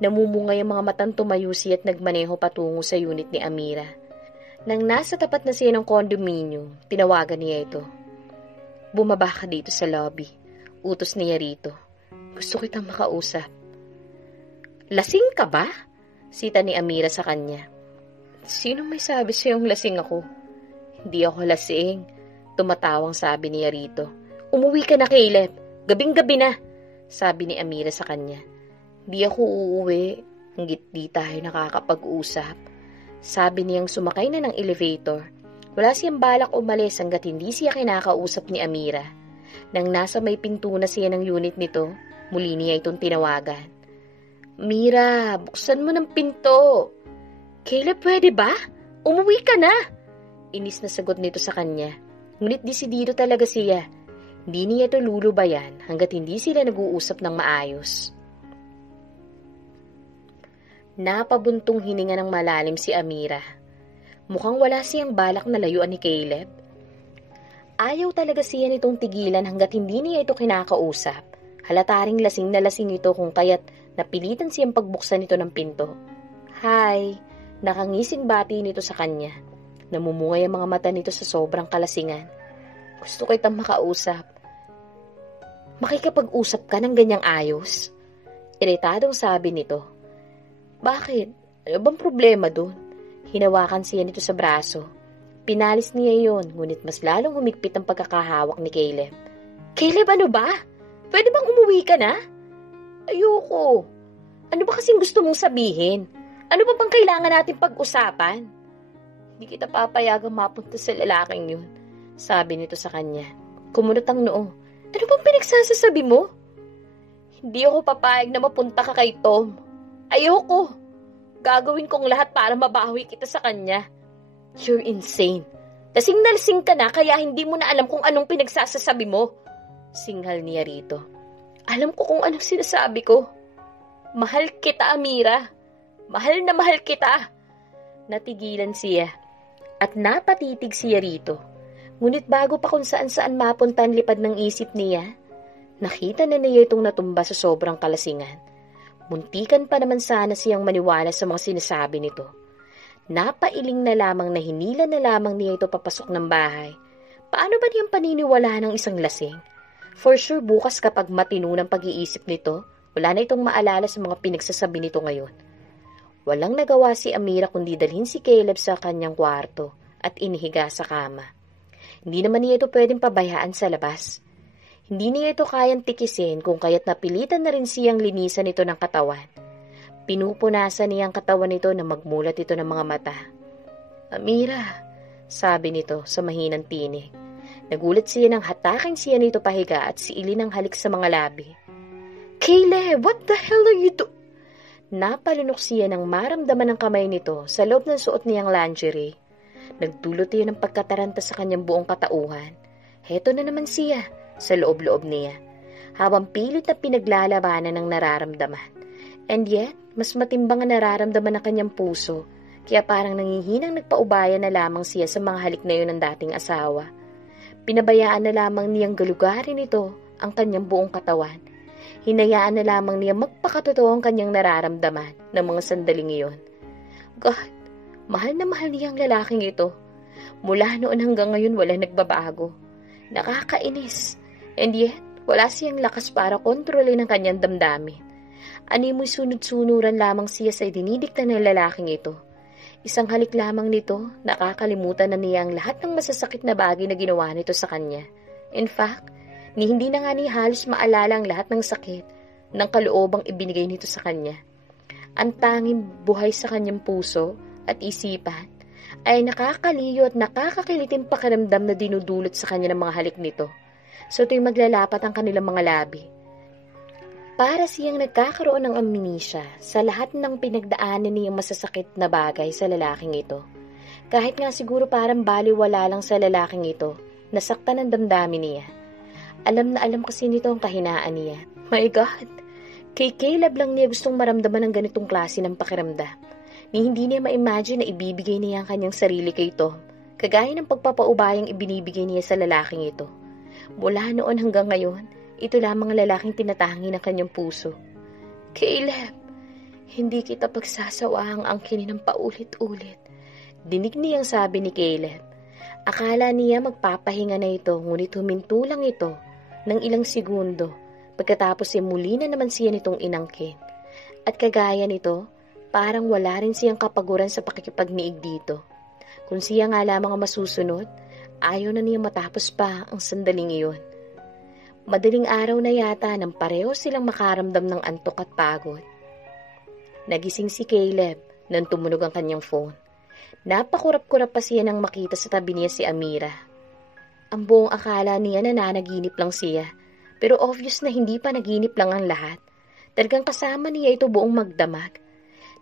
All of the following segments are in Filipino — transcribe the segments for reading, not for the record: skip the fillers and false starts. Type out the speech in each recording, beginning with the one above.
Namumungay ang mga matang tumayo siya at nagmaneho patungo sa unit ni Amira. Nang nasa tapat na siya ng kondominium, tinawagan niya ito. Bumaba ka dito sa lobby. Utos niya rito. Gusto kitang makausap. Lasing ka ba? Sita ni Amira sa kanya. Sino may sabi sa'yong lasing ako? Hindi ako lasing. Tumatawang sabi niya rito. Umuwi ka na, Caleb. Gabing-gabi na. Sabi ni Amira sa kanya. Di ako uuwi. Hanggat di tayo nakakapag-usap. Sabi niyang sumakay na ng elevator. Wala siyang balak umalis hanggat hindi siya kinakausap ni Amira. Nang nasa may pinto na siya ng unit nito, muli niya itong tinawagan. Mira, buksan mo ng pinto. Caleb, pwede ba? Umuwi ka na. Inis na sagot nito sa kanya. Ngunit desidido talaga siya. Hindi niya ito lulubayan hanggat hindi sila nag-uusap ng maayos. Napabuntong hininga ng malalim si Amira. Mukhang wala siyang balak na layuan ni Caleb. Ayaw talaga siya nitong tigilan hanggat hindi niya ito kinakausap. Halata ring lasing na lasing ito kung kaya't napilitan siyang pagbuksan nito ng pinto. Hi! Nakangising bati nito sa kanya. Namumungay ang mga mata nito sa sobrang kalasingan. Gusto ko itang makausap. Makikipag-usap ka ng ganyang ayos? Iritadong sabi nito. Bakit? Ano bang problema doon? Hinawakan siya nito sa braso. Pinalis niya yon, ngunit mas lalong humigpit ang pagkakahawak ni Caleb. Caleb, ano ba? Pwede bang umuwi ka na? Ayoko. Ano ba kasing gusto mong sabihin? Ano ba bang kailangan natin pag-usapan? Hindi kita papayagang mapunta sa lalaking yun, sabi nito sa kanya. Kumunot ang noo. Ano bang pinagsasasabi mo? Hindi ako papayag na mapunta ka kay Tom. Ayoko. Gagawin kong lahat para mabawi kita sa kanya. You're insane. Lasing na lasing ka na kaya hindi mo na alam kung anong pinagsasasabi mo. Singhal niya rito. Alam ko kung anong sinasabi ko. Mahal kita, Amira. Mahal na mahal kita. Natigilan siya. At napatitig siya rito. Ngunit bago pa kung saan-saan mapunta ang lipad ng isip niya, nakita na niya itong natumba sa sobrang kalasingan. Muntikan pa naman sana siyang maniwala sa mga sinasabi nito. Napailing na lamang na hinila na lamang niya ito papasok ng bahay. Paano ba niyang paniniwala ng isang lasing? For sure bukas kapag matino ng pag-iisip nito, wala na itong maalala sa mga pinagsasabi nito ngayon. Walang nagawa si Amira kundi dalhin si Caleb sa kanyang kwarto at inihiga sa kama. Hindi naman niya ito pwedeng pabayaan sa labas. Hindi niya ito kayang tikisin kung kaya't napilitan na rin siyang linisan ito ng katawan. Pinupunasan niya ang katawan nito na magmulat ito ng mga mata. Amira, sabi nito sa mahinang tinig. Nagulat siya nang hatakin siya nito pahiga at siilin ang halik sa mga labi. Caleb, what the hell are you doing? Napalunok siya nang maramdaman ng kamay nito sa loob ng suot niyang lingerie. Nagdulot iyon ng pagkataranta sa kanyang buong katauhan. Heto na naman siya sa loob-loob niya, habang pilit na pinaglalabanan ng nararamdaman. And yet, mas matimbang ang nararamdaman ng kanyang puso, kaya parang nangihinang nagpaubaya na lamang siya sa mga halik na yun ng dating asawa. Pinabayaan na lamang niyang galugarin ito ang kanyang buong katawan. Hinayaan na lamang niya magpakatotoo ang kanyang nararamdaman ng mga sandaling iyon. God, mahal na mahal niya ang lalaking ito. Mula noon hanggang ngayon wala nagbabago. Nakakainis. And yet, wala siyang lakas para kontrolin ang kanyang damdamin. Animoy sunod-sunuran lamang siya sa dinidikta ng lalaking ito. Isang halik lamang nito, nakakalimutan na niya ang lahat ng masasakit na bagay na ginawa nito sa kanya. In fact, hindi na nga niya halos maalala ang lahat ng sakit ng kaloobang ibinigay nito sa kanya. Ang tanging buhay sa kanyang puso at isipan ay nakakaliyo at nakakakiliting pakiramdam na dinudulot sa kanya ng mga halik nito. So tuwing maglalapat ang kanilang mga labi. Para siyang nagkakaroon ng amnesia sa lahat ng pinagdaanan niyang masasakit na bagay sa lalaking ito. Kahit nga siguro parang baliwala lang sa lalaking ito, nasaktan ang damdamin niya. Alam na alam kasi nito ang kahinaan niya. My God! Kay Caleb lang niya gustong maramdaman ng ganitong klase ng pakiramdam. Ni hindi niya ma-imagine na ibibigay niya ang kanyang sarili kay Tom, kagaya ng pagpapaubayang ibinibigay niya sa lalaking ito. Mula noon hanggang ngayon, ito lamang ang lalaking tinatangi ng kanyang puso. Caleb, Hindi kita pagsasawaang angkinin ng paulit-ulit. Dinig niyang sabi ni Caleb. Akala niya magpapahinga na ito, ngunit huminto lang ito ng ilang segundo. Pagkatapos muli na naman siya nitong inangkin. At kagaya nito, parang wala rin siyang kapaguran sa pakikipagniig dito. Kung siya nga lamang ang masusunod, ayaw na niya matapos pa ang sandaling iyon. Madaling araw na yata nang pareho silang makaramdam ng antok at pagod. Nagising si Caleb nang tumunog ang kanyang phone. Napakurap-kurap pa siya nang makita sa tabi niya si Amira. Ang buong akala niya na nanaginip lang siya, pero obvious na hindi pa naginip lang ang lahat. Talagang kasama niya ito buong magdamag.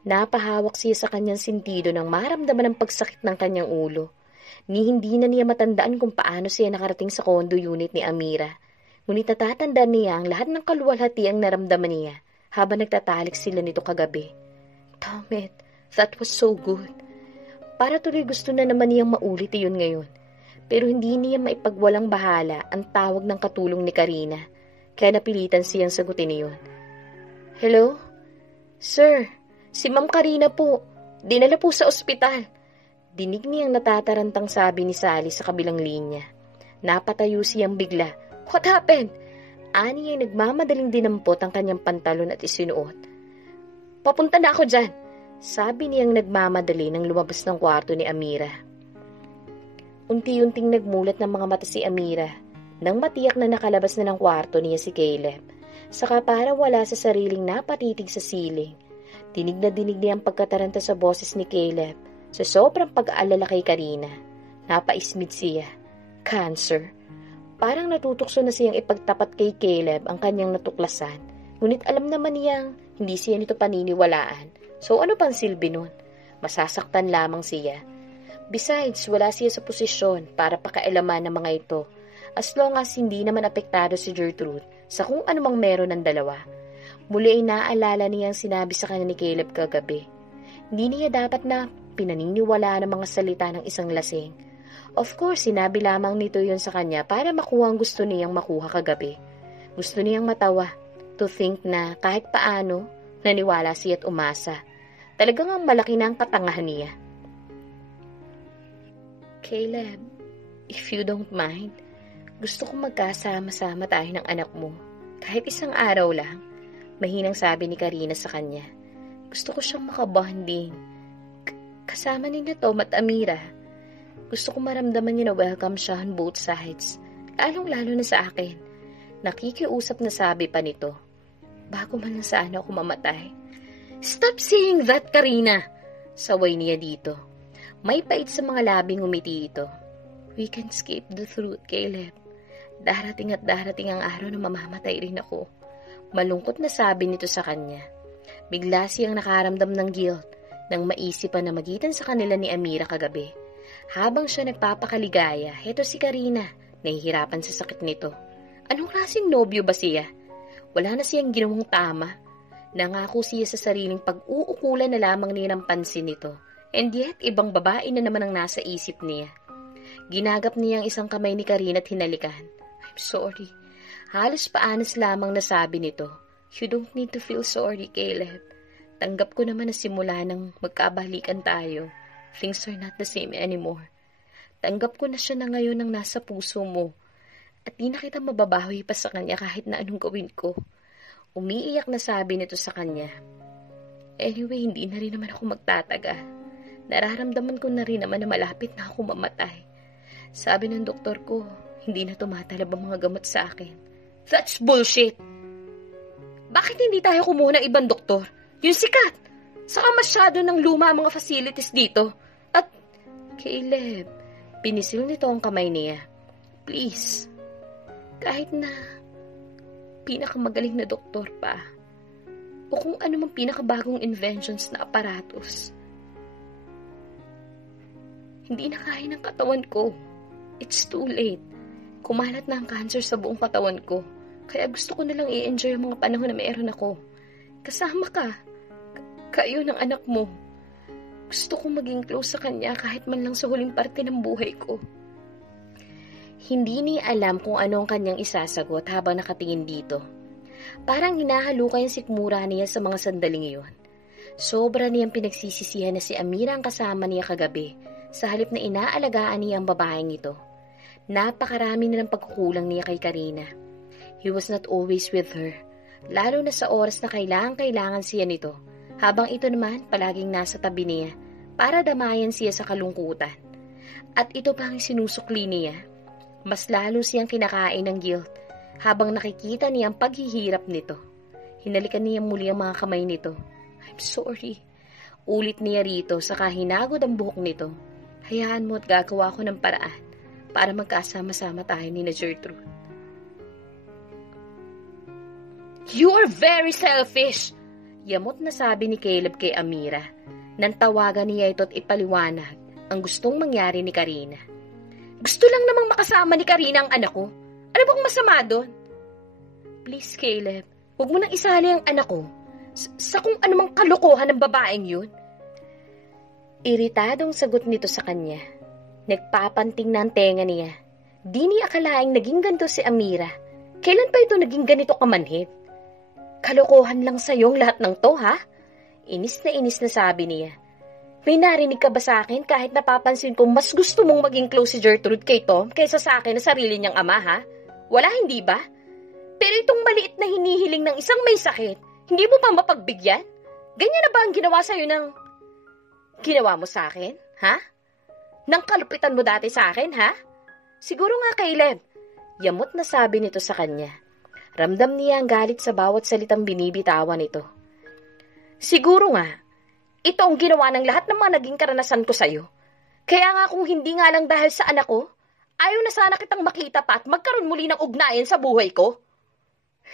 Napahawak siya sa kanyang sentido nang maramdaman ang pagsakit ng kanyang ulo. Hindi na niya matandaan kung paano siya nakarating sa condo unit ni Amira. Ngunit natatandaan niya ang lahat ng kaluwalhati ang naramdaman niya habang nagtatalik sila nito kagabi. Damn it, that was so good. Para tuloy gusto na naman niyang maulit iyon ngayon. Pero hindi niya maipagwalang bahala ang tawag ng katulong ni Karina. Kaya napilitan siyang sagutin iyon. Hello? Sir, si Ma'am Karina po. Dinala po sa ospital. Dinig niyang natatarantang sabi ni Sally sa kabilang linya. Napatayo siyang bigla. What happened? Ani ay nagmamadaling dinampot ang kanyang pantalon at isinuot. Papunta na ako dyan, sabi niyang nagmamadali nang lumabas ng kwarto ni Amira. Unti-unting nagmulat ng mga mata si Amira nang matiyak na nakalabas na ng kwarto niya si Caleb. Saka para wala sa sariling napatitig sa siling. Dinig na dinig niya ang pagkataranta sa boses ni Caleb sa sobrang pag-aalala kay Karina. Napaismid siya. Cancer. Parang natutukso na siyang ipagtapat kay Caleb ang kanyang natuklasan. Ngunit alam naman niyang hindi siya nito paniniwalaan. So ano pang silbi nun? Masasaktan lamang siya. Besides, wala siya sa posisyon para pakailaman ng mga ito. As long as hindi naman apektado si Gertrude sa kung anumang meron ng dalawa. Muli ay naaalala niyang sinabi sa kanya ni Caleb kagabi. Hindi niya dapat na pinaniniwalaan ang mga salita ng isang lasing. Of course, sinabi lamang nito yun sa kanya para makuha ang gusto niyang makuha kagabi. Gusto niyang matawa, to think na kahit paano, naniwala siya at umasa. Talagang ang malaki na ang katangahan niya. Caleb, if you don't mind, gusto kong magkasama-sama tayo ng anak mo. Kahit isang araw lang, mahinang sabi ni Karina sa kanya. Gusto ko siyang makabonding. Kasama nila Tom at Amira. Gusto ko maramdaman niya na welcome siya on both sides. Lalong-lalo na sa akin. Nakikiusap na sabi pa nito. Bago man lang sana ako mamatay. Stop saying that, Karina! Saway niya dito. May pait sa mga labing umiti ito. We can escape the truth, Caleb. Darating at darating ang araw na mamamatay rin ako. Malungkot na sabi nito sa kanya. Bigla siyang nakaramdam ng guilt nang maisipan na magitan sa kanila ni Amira kagabi. Habang siya nagpapakaligaya, heto si Karina, nahihirapan sa sakit nito. Anong klaseng nobyo ba siya? Wala na siyang ginawang tama. Nangako siya sa sariling pag-uukulan na lamang niya ng pansin nito. And yet, ibang babae na naman ang nasa isip niya. Ginagap niya ang isang kamay ni Karina at hinalikan. I'm sorry. Halos paanas lamang nasabi nito. You don't need to feel sorry, Caleb. Tanggap ko naman na simula nang magkabalikan tayo. Things are not the same anymore. Tanggap ko na siya na ngayon ang nasa puso mo. At di na kita mababawi pa sa kanya kahit na anong gawin ko. Umiiyak na sabi nito sa kanya. Anyway, hindi na rin naman ako magtataga. Nararamdaman ko na rin naman na malapit na ako mamatay. Sabi ng doktor ko, hindi na tumatalab ang mga gamot sa akin. That's bullshit! Bakit hindi tayo kumuha ng ibang doktor? Yung sikat! Saka masyado ng luma ang mga facilities dito. At, Caleb, pinisil nito ang kamay niya. Please, kahit na pinakamagaling na doktor pa, o kung ano mang pinakabagong inventions na aparatos, hindi na kaya ng katawan ko. It's too late. Kumalat na ang cancer sa buong katawan ko. Kaya gusto ko na lang i-enjoy ang mga panahon na meron ako. Kasama ka. Kayo ng anak mo. Gusto kong maging close sa kanya kahit man lang sa huling parte ng buhay ko. Hindi niya alam kung ano ang kanyang isasagot habang nakatingin dito. Parang hinahalukay ang sikmura niya sa mga sandaling iyon. Sobra niyang pinagsisisihan na si Amira ang kasama niya kagabi sa halip na inaalagaan niya ang babaeng ito. Napakarami na ng pagkukulang niya kay Karina. He was not always with her, lalo na sa oras na kailangan siya nito, habang ito naman palaging nasa tabi niya para damayan siya sa kalungkutan. At ito pa ang sinusukli niya. Mas lalo siyang kinakain ng guilt habang nakikita niya ang paghihirap nito. Hinalikan niya muli ang mga kamay nito. I'm sorry. Ulit niya rito saka hinagod ang buhok nito. Hayaan mo at gagawa ko ng paraan para magkasama-sama tayo ni na Gertrude. You are very selfish! Yamot na sabi ni Caleb kay Amira. Nang tawagan niya ito at ipaliwanag ang gustong mangyari ni Karina. Gusto lang namang makasama ni Karina ang anak ko. Ano bang masama doon? Please, Caleb, huwag mo nang isali ang anak ko sa kung anumang kalokohan ng babaeng yun. Iritadong sagot nito sa kanya. Nagpapanting na ang tenga niya. Di niya akalaing naging ganito si Amira. Kailan pa ito naging ganito kamanhid? Kalokohan lang sa'yong lahat ng to, ha? Inis na sabi niya. May narinig ka ba sa akin kahit napapansin ko mas gusto mong maging close si Gertrude kay Tom kaysa sa akin na sarili niyang ama, ha? Wala, hindi ba? Pero itong maliit na hinihiling ng isang may sakit, hindi mo pa mapagbigyan? Ganyan na ba ang ginawa sa'yo ng... Ginawa mo sa akin, ha? Nang kalupitan mo dati sa akin, ha? Siguro nga, Caleb. Yamot na sabi nito sa kanya. Ramdam niya ang galit sa bawat salitang binibitawan nito. Siguro nga, ito ang ginawa ng lahat ng mga naging karanasan ko sa'yo. Kaya nga kung hindi nga lang dahil sa anak ko, ayaw na sana kitang makita pa at magkaroon muli ng ugnayan sa buhay ko.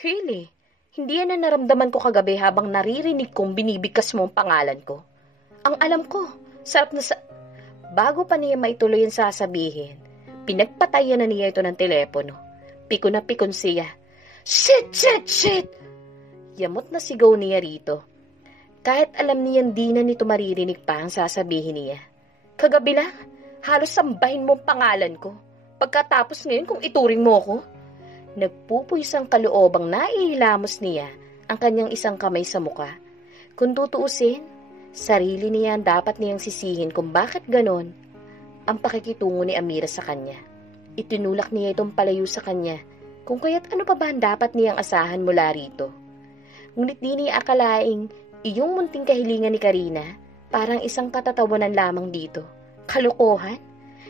Really? Hindi yan na naramdaman ko kagabi habang naririnig kong binibigkas mo ang pangalan ko. Ang alam ko, sarap na sa... Bago pa niya maituloy ang sasabihin, pinagpatayan na niya ito ng telepono. Pikon na pikon siya. Shit! Yamot na sigaw niya rito. Kahit alam niya di na nito maririnig pa ang sasabihin niya. Kagabi lang, halos sambahin mo ang pangalan ko. Pagkatapos ngayon kung ituring mo ako. Nagpupuyos ang kaluobang naihilamos niya ang kanyang isang kamay sa muka. Kung tutuusin, sarili niya ang dapat niyang sisihin kung bakit ganon ang pakikitungo ni Amira sa kanya. Itinulak niya itong palayo sa kanya kung kaya't ano pa ba ang dapat niyang asahan mula rito. Ngunit di niya akalaing iyong munting kahilingan ni Karina parang isang katatawanan lamang dito. Kalokohan?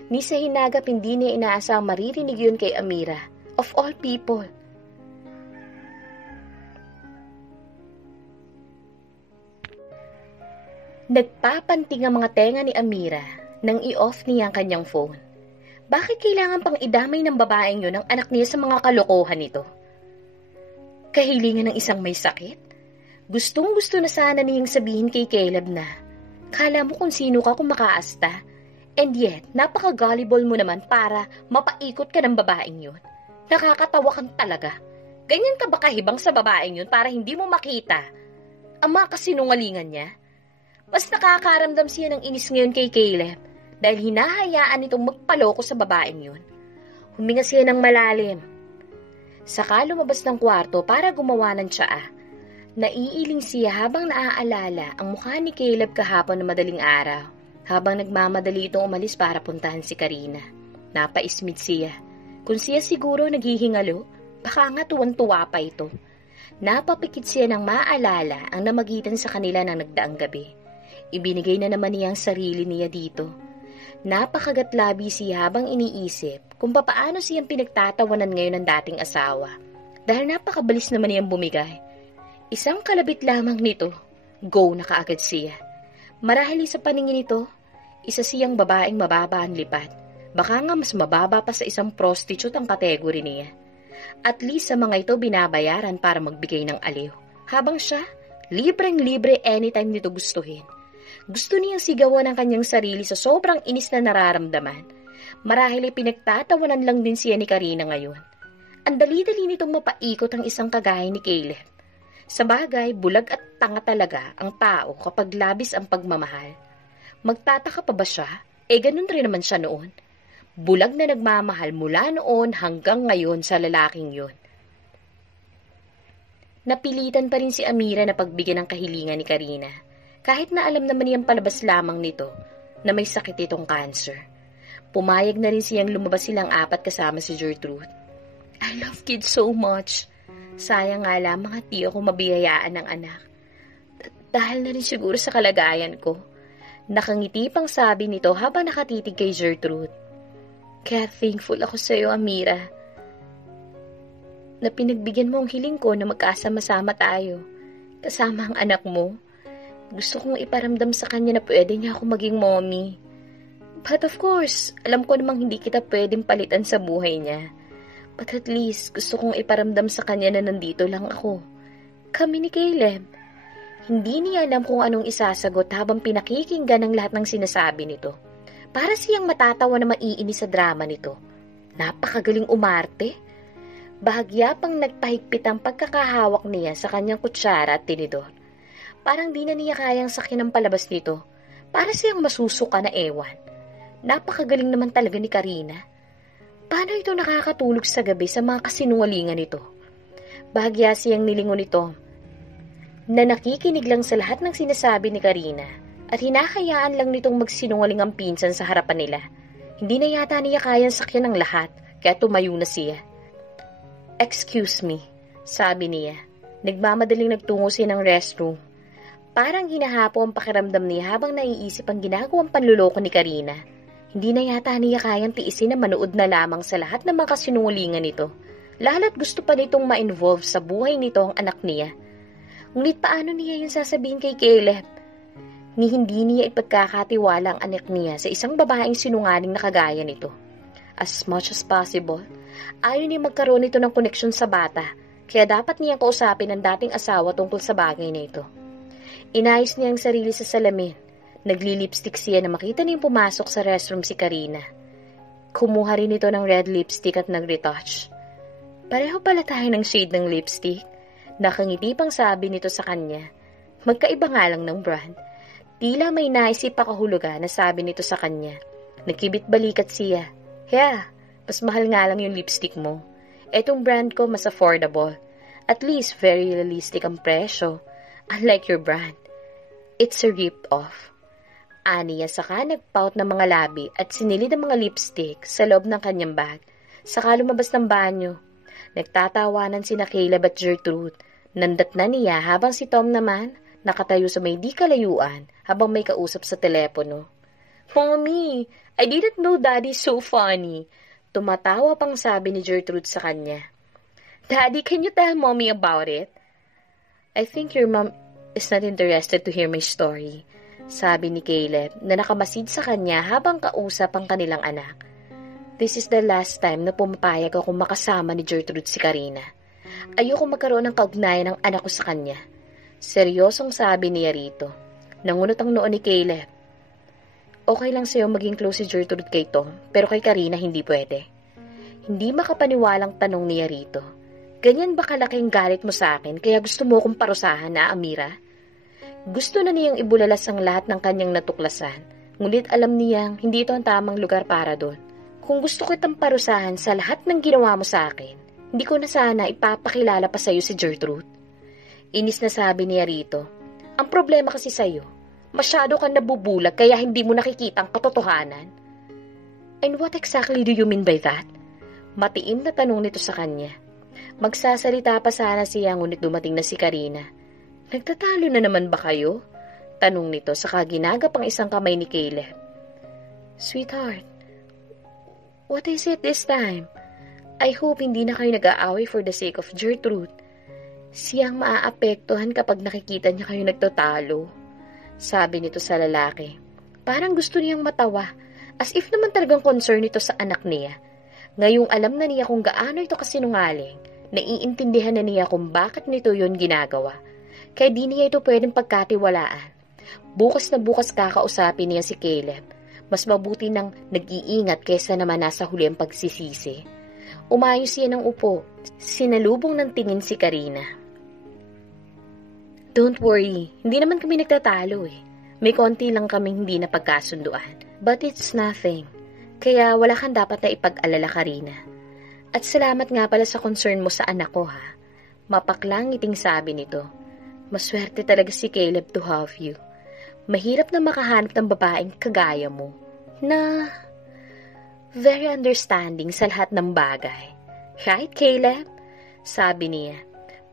Ni sa hinagap hindi niya inaasang maririnig yun kay Amira. Of all people. Nagpapanting ang mga tenga ni Amira nang i-off niya ang kanyang phone. Bakit kailangan pang idamay ng babaeng yun ang anak niya sa mga kalokohan nito? Kahilingan ng isang may sakit? Gustong-gusto na sana niyang sabihin kay Caleb na, kala mo kung sino ka kung makaasta, and yet, napaka-gullible mo naman para mapaikot ka ng babaeng yun. Nakakatawa kang talaga. Ganyan ka ba kahibang sa babaeng yun para hindi mo makita ang mga kasinungalingan niya? Mas nakakaramdam siya ng inis ngayon kay Caleb dahil hinahayaan itong magpaloko sa babaeng yun. Huminga siya ng malalim. Saka lumabas ng kwarto para gumawa ng tsaa. Naiiling siya habang naaalala ang mukha ni Caleb kahapon na madaling araw habang nagmamadali itong umalis para puntahan si Karina. Napaismid siya. Kung siya siguro naghihingalo, baka nga tuwan-tuwa pa ito. Napapikit siya ng maalala ang namagitan sa kanila ng nagdaang gabi. Ibinigay na naman niya ang sarili niya dito. Napakagatlabi siya habang iniisip kung papaano siyang pinagtatawanan ngayon ng dating asawa. Dahil napakabalis naman niyang bumigay. Isang kalabit lamang nito, go na kaagad siya. Marahil sa paningin nito, isa siyang babaeng mababa ang lipad. Baka nga mas mababa pa sa isang prostitute ang kategory niya. At least sa mga ito binabayaran para magbigay ng aliw. Habang siya, libreng-libre anytime nito gustuhin. Gusto niyang sigawan ang kanyang sarili sa sobrang inis na nararamdaman. Marahil ay pinagtatawanan lang din siya ni Karina ngayon. Ang dali-dali nitong mapaikot ang isang kagaya ni Caleb. Sa bagay, bulag at tanga talaga ang tao kapag labis ang pagmamahal. Magtataka pa ba siya? Ganun rin naman siya noon. Bulag na nagmamahal mula noon hanggang ngayon sa lalaking yun. Napilitan pa rin si Amira na pagbigyan ng kahilingan ni Karina. Kahit na alam naman niyang palabas lamang nito na may sakit itong cancer. Pumayag na rin siyang lumabas silang apat kasama si Gertrude. I love kids so much. Sayang nga lamang at di ako mabiyayaan ng anak. Dahil na rin siguro sa kalagayan ko. Nakangiti pang sabi nito habang nakatitig kay Gertrude. Kaya thankful ako sa iyo, Amira, na pinagbigyan mo ang hiling ko na magkasama-sama tayo. Kasama ang anak mo. Gusto kong iparamdam sa kanya na pwede niya ako maging mommy. But of course, alam ko namang hindi kita pwedeng palitan sa buhay niya. But at least, gusto kong iparamdam sa kanya na nandito lang ako. Kami ni Caleb. Hindi niya alam kung anong isasagot habang pinakikinggan ang lahat ng sinasabi nito. Para siyang matatawa na maiinis sa drama nito. Napakagaling umarte. Bahagya pang nagpahigpit ang pagkakahawak niya sa kanyang kutsara at tinidor. Parang di na niya kayang sakyan ang palabas nito. Para siyang masusuka na ewan. Napakagaling naman talaga ni Karina. Paano ito nakakatulog sa gabi sa mga kasinungalingan nito? Bahagya siyang nilingon nito na nakikinig lang sa lahat ng sinasabi ni Karina at hinahayaan lang nitong magsinungaling ang pinsan sa harapan nila. Hindi na yata niya kayang sakyan ang lahat, kaya tumayo na siya. Excuse me, sabi niya. Nagmamadaling nagtungo siya ng restroom. Parang hinahapo ang pakiramdam niya habang naiisip ang ginagawang panluloko ni Karina. Hindi na yata niya kayang tiisin na manood na lamang sa lahat ng mga kasinungalingan nito. Lalo't gusto pa nitong ma-involve sa buhay nito ang anak niya. Ngunit paano niya yung sasabihin kay Caleb? Ni hindi niya ipagkakatiwala ang anak niya sa isang babaeng sinungaling na kagaya nito. As much as possible, ayaw niya magkaroon nito ng koneksyon sa bata, kaya dapat niyang kausapin ang dating asawa tungkol sa bagay na ito. Inayos niya ang sarili sa salamin. Nagli-lipstick siya na makita niyang pumasok sa restroom si Karina. Kumuha rin ito ng red lipstick at nag-retouch. Pareho pala tayo ng shade ng lipstick. Nakangiti pang sabi nito sa kanya. Magkaiba nga lang ng brand. Tila may naisip pa kahulugan na sabi nito sa kanya. Nagkibit balikat siya. Yeah, mas mahal nga lang yung lipstick mo. Etong brand ko mas affordable. At least very realistic ang presyo. Unlike your brand. It's a rip-off. Aniya saka nagpout ng mga labi at sinilid ang mga lipstick sa loob ng kanyang bag. Saka lumabas ng banyo. Nagtatawanan sina Caleb at Gertrude. Nandat na niya habang si Tom naman nakatayo sa may di kalayuan habang may kausap sa telepono. Mommy, I didn't know Daddy's so funny. Tumatawa pang sabi ni Gertrude sa kanya. Daddy, can you tell Mommy about it? I think your mom is not interested to hear my story, sabi ni Caleb na nakamasid sa kanya habang kausap ang kanilang anak. This is the last time na pumapayag akong makasama ni Gertrude si Karina. Ayoko magkaroon ng kaugnayan ng anak ko sa kanya. Seryosong sabi niya rito. Nangunot ang noo ni Caleb. Okay lang sa'yo maging close si Gertrude kay Tom, pero kay Karina hindi pwede. Hindi makapaniwalang tanong niya rito. Ganyan ba kalaking galit mo sa akin kaya gusto mo akong parusahan na, Amira? Gusto na niyang ibulalas ang lahat ng kanyang natuklasan, ngunit alam niyang hindi ito ang tamang lugar para doon. Kung gusto kitang parusahan sa lahat ng ginawa mo sa akin, hindi ko na sana ipapakilala pa sa'yo si Gertrude. Inis na sabi niya rito. Ang problema kasi sa'yo, masyado kang nabubulag kaya hindi mo nakikita ang katotohanan. And what exactly do you mean by that? Matiim na tanong nito sa kanya. Magsasalita pa sana siya ngunit dumating na si Karina. Nagtatalo na naman ba kayo? Tanong nito saka ginagapang isang kamay ni Caleb. Sweetheart, what is it this time? I hope hindi na kayo nag-aaway for the sake of Gertrude. Siyang maaapektuhan kapag nakikita niya kayo nagtatalo. Sabi nito sa lalaki. Parang gusto niyang matawa, as if naman talagang concern nito sa anak niya. Ngayong alam na niya kung gaano ito kasinungaling, naiintindihan na niya kung bakit nito yon ginagawa. Kaya di niya ito pwedeng pagkatiwalaan. Bukas na bukas kakausapin niya si Caleb. Mas mabuti nang nag-iingat kaysa naman nasa huli ang pagsisisi. Umayos siya ng upo. Sinalubong ng tingin si Karina. Don't worry, hindi naman kami nagtatalo eh. May konti lang kaming hindi na pagkasunduan. But it's nothing. Kaya wala kang dapat na ipag-alala, Karina. At salamat nga pala sa concern mo sa anak ko, ha. Mapaklang ngiting sabi nito. Maswerte talaga si Caleb to have you. Mahirap na makahanap ng babaeng kagaya mo na very understanding sa lahat ng bagay. Right, Caleb? Sabi niya.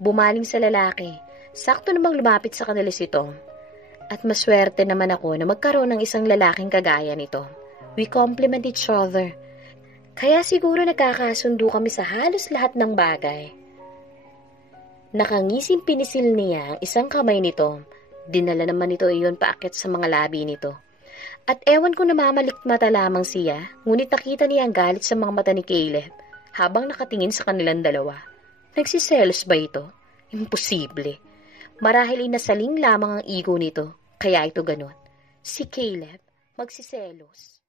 Bumaling sa lalaki. Sakto namang lumapit sa kanila si Tom. At maswerte naman ako na magkaroon ng isang lalaking kagaya nito. We complement each other. Kaya siguro nagkakasundo kami sa halos lahat ng bagay. Nakangising pinisil niya ang isang kamay ni Tom. Dinala naman nito iyon paakyat sa mga labi nito. At ewan ko namamalikmata lamang siya, ngunit nakita niya ang galit sa mga mata ni Caleb habang nakatingin sa kanilang dalawa. Nagsiselos ba ito? Imposible. Marahil inasaling lamang ang ego nito, kaya ito ganon. Si Caleb, magsiselos.